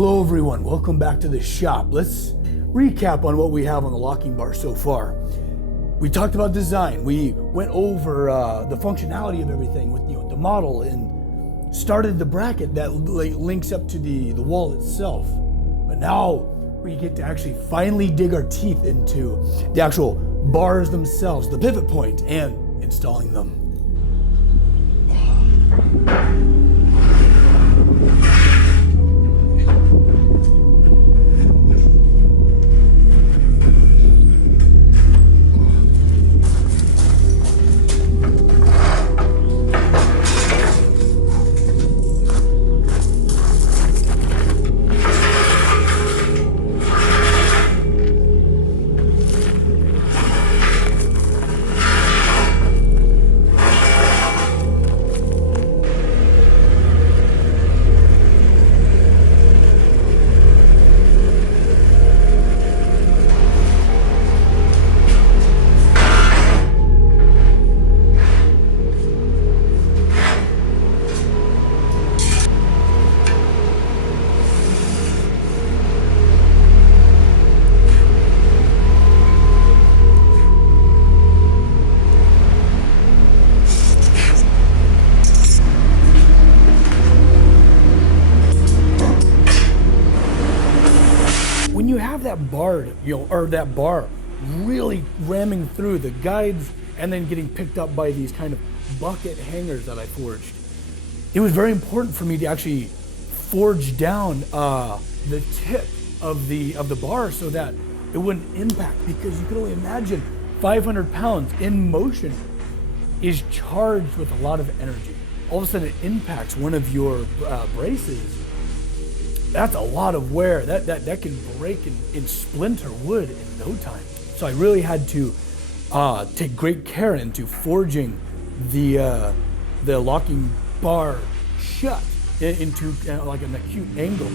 Hello everyone, welcome back to the shop. Let's recap on what we have on the locking bar so far. We talked about design. We went over the functionality of everything with the model and started the bracket that links up to the wall itself. But now we get to actually finally dig our teeth into the actual bars themselves, the pivot point, and installing them. When you have that bar, that bar really ramming through the guides and then getting picked up by these kind of bucket hangers that I forged, it was very important for me to actually forge down the tip of the bar so that it wouldn't impact, because you can only imagine 500 pounds in motion is charged with a lot of energy. All of a sudden it impacts one of your braces. That's a lot of wear. That can break and splinter wood in no time. So I really had to take great care into forging the locking bar shut into like an acute angle.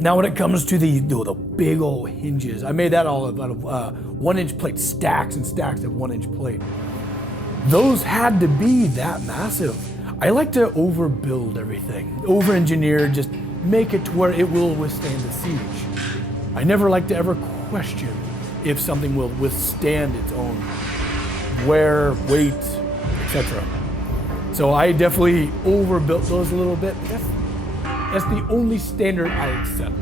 Now when it comes to the big old hinges, I made that all out of 1-inch plate, stacks and stacks of 1-inch plate. Those had to be that massive. I like to overbuild everything, over-engineer, just make it to where it will withstand a siege. I never like to ever question if something will withstand its own wear, weight, etc. So I definitely overbuilt those a little bit. That's the only standard I accept.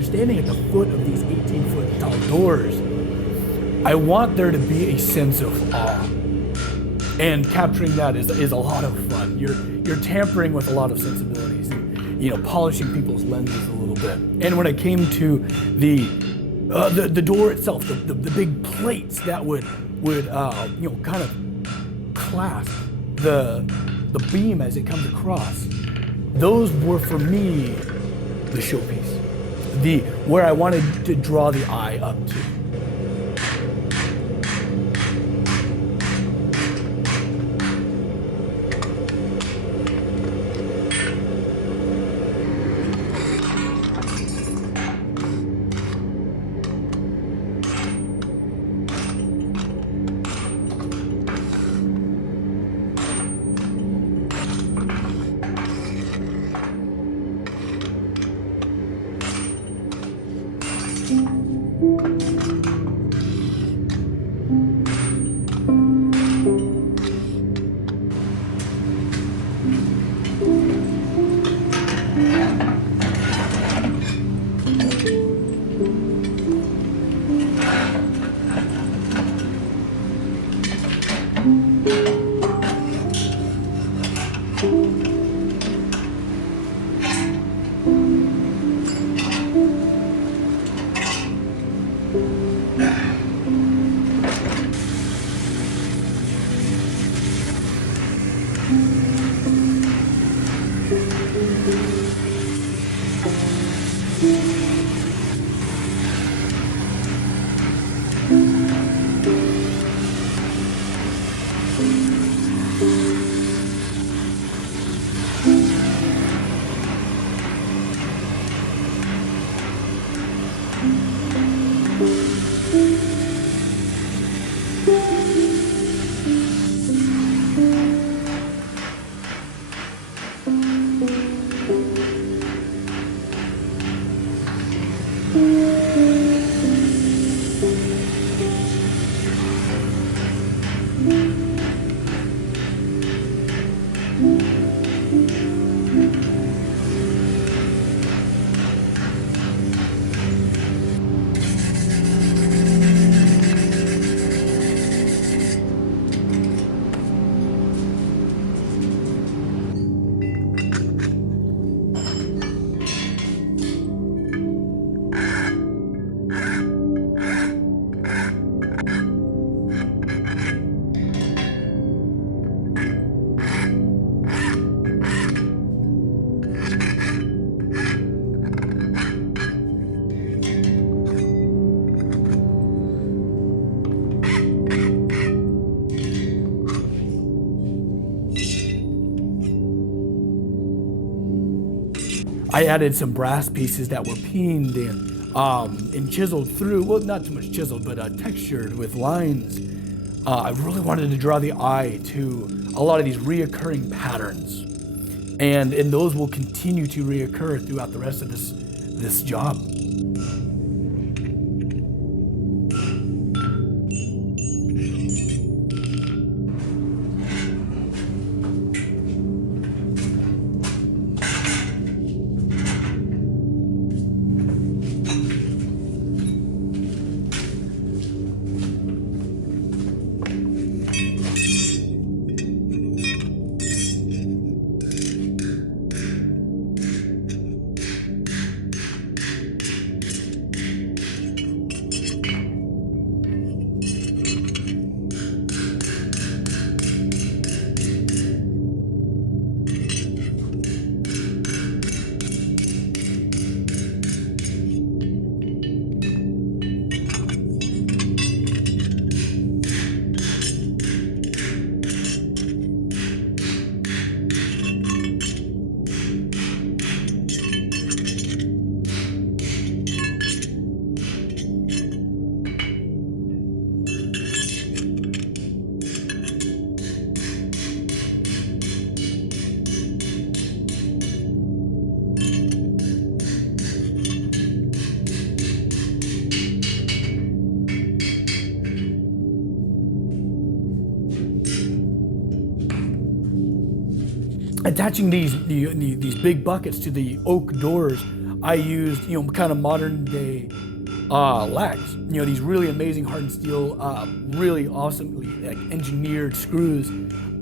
Standing at the foot of these 18-foot tall doors, I want there to be a sense of awe. And capturing that is a lot of fun. You're tampering with a lot of sensibilities and, polishing people's lenses a little bit. And when it came to the door itself, the big plates that would kind of clasp the beam as it comes across, those were for me the showpiece. Where I wanted to draw the eye up to. I added some brass pieces that were peened and chiseled through, well, not too much chiseled, but textured with lines. I really wanted to draw the eye to a lot of these reoccurring patterns. And those will continue to reoccur throughout the rest of this job. Attaching these big buckets to the oak doors, I used kind of modern day lags. These really amazing hardened steel, really awesomely engineered screws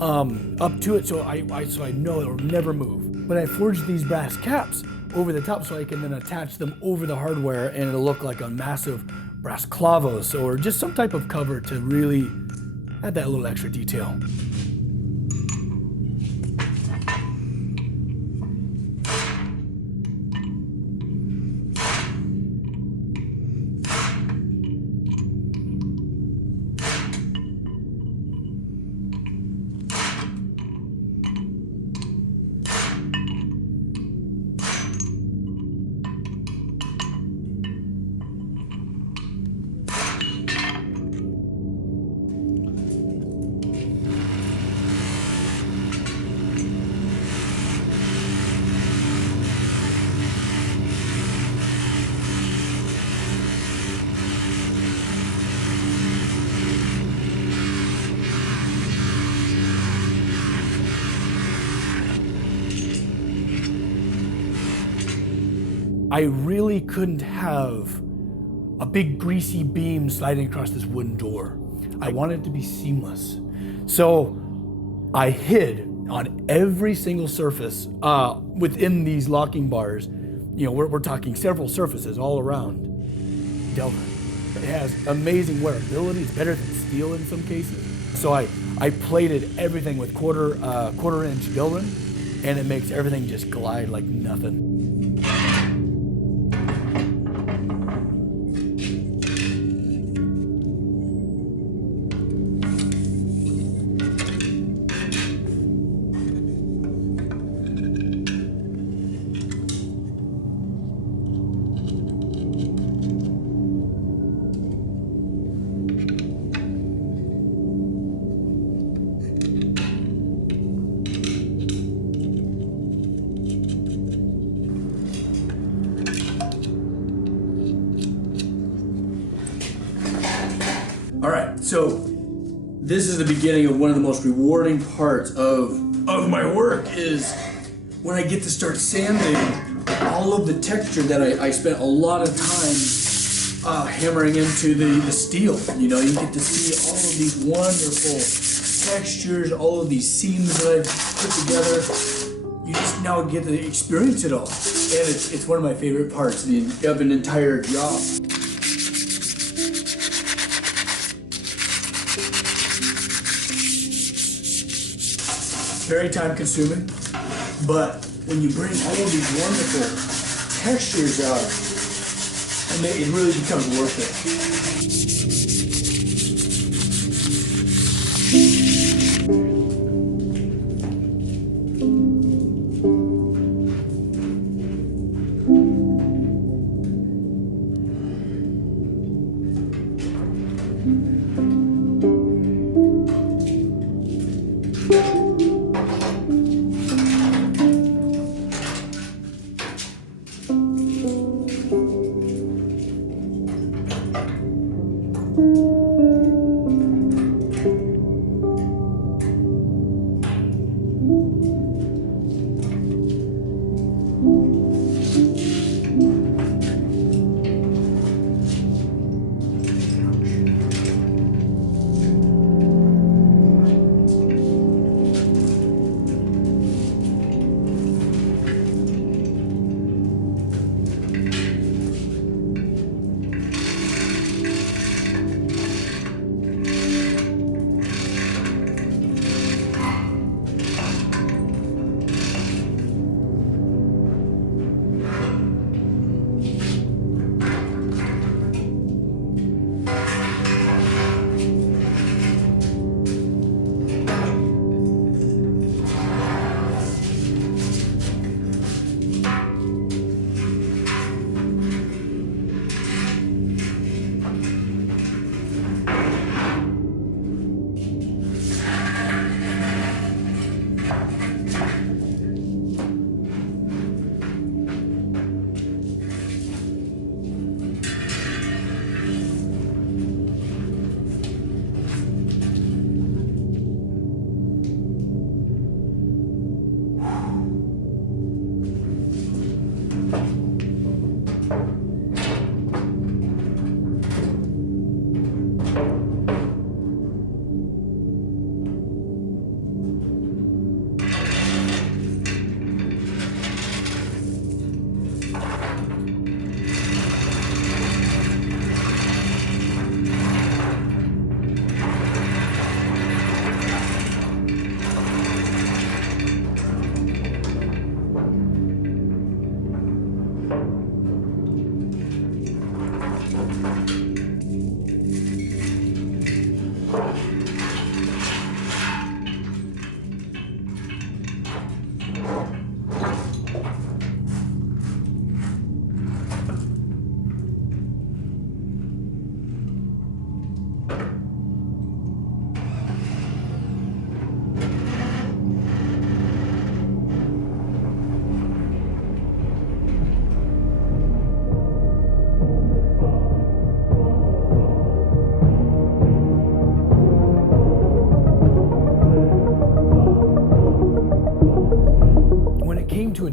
up to it, so I know it'll never move. But I forged these brass caps over the top so I can then attach them over the hardware, and it'll look like a massive brass clavos or just some type of cover to really add that little extra detail. I really couldn't have a big greasy beam sliding across this wooden door. I wanted it to be seamless. So I hid on every single surface within these locking bars. We're talking several surfaces all around Delta. It has amazing wearability. It's better than steel in some cases. So I plated everything with quarter-inch Delrin, and it makes everything just glide like nothing. All right, so this is the beginning of one of the most rewarding parts of my work is when I get to start sanding all of the texture that I spent a lot of time hammering into the steel. You get to see all of these wonderful textures, all of these seams that I've put together. You just now get to experience it all. And it's one of my favorite parts of an entire job. Very time consuming, but when you bring all of these wonderful textures out, it really becomes worth it.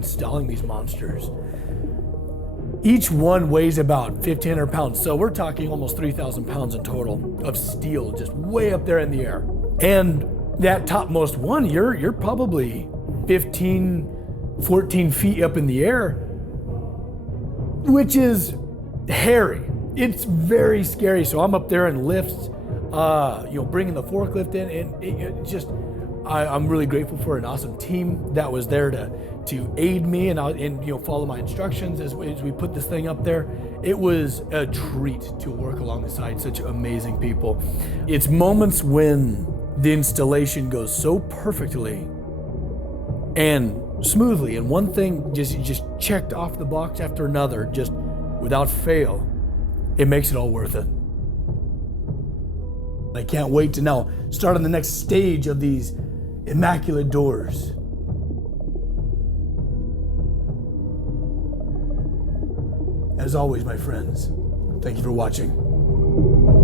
installing these monsters. Each one weighs about 1,500 pounds, so we're talking almost 3,000 pounds in total of steel, just way up there in the air. And that topmost one, you're probably 15, 14 feet up in the air, which is hairy. It's very scary. So I'm up there in lifts, bringing the forklift in, and I'm really grateful for an awesome team that was there to aid me and follow my instructions as we put this thing up there. It was a treat to work alongside such amazing people. It's moments when the installation goes so perfectly and smoothly, and one thing just checked off the box after another, just without fail. It makes it all worth it. I can't wait to now start on the next stage of these immaculate doors. As always, my friends, thank you for watching.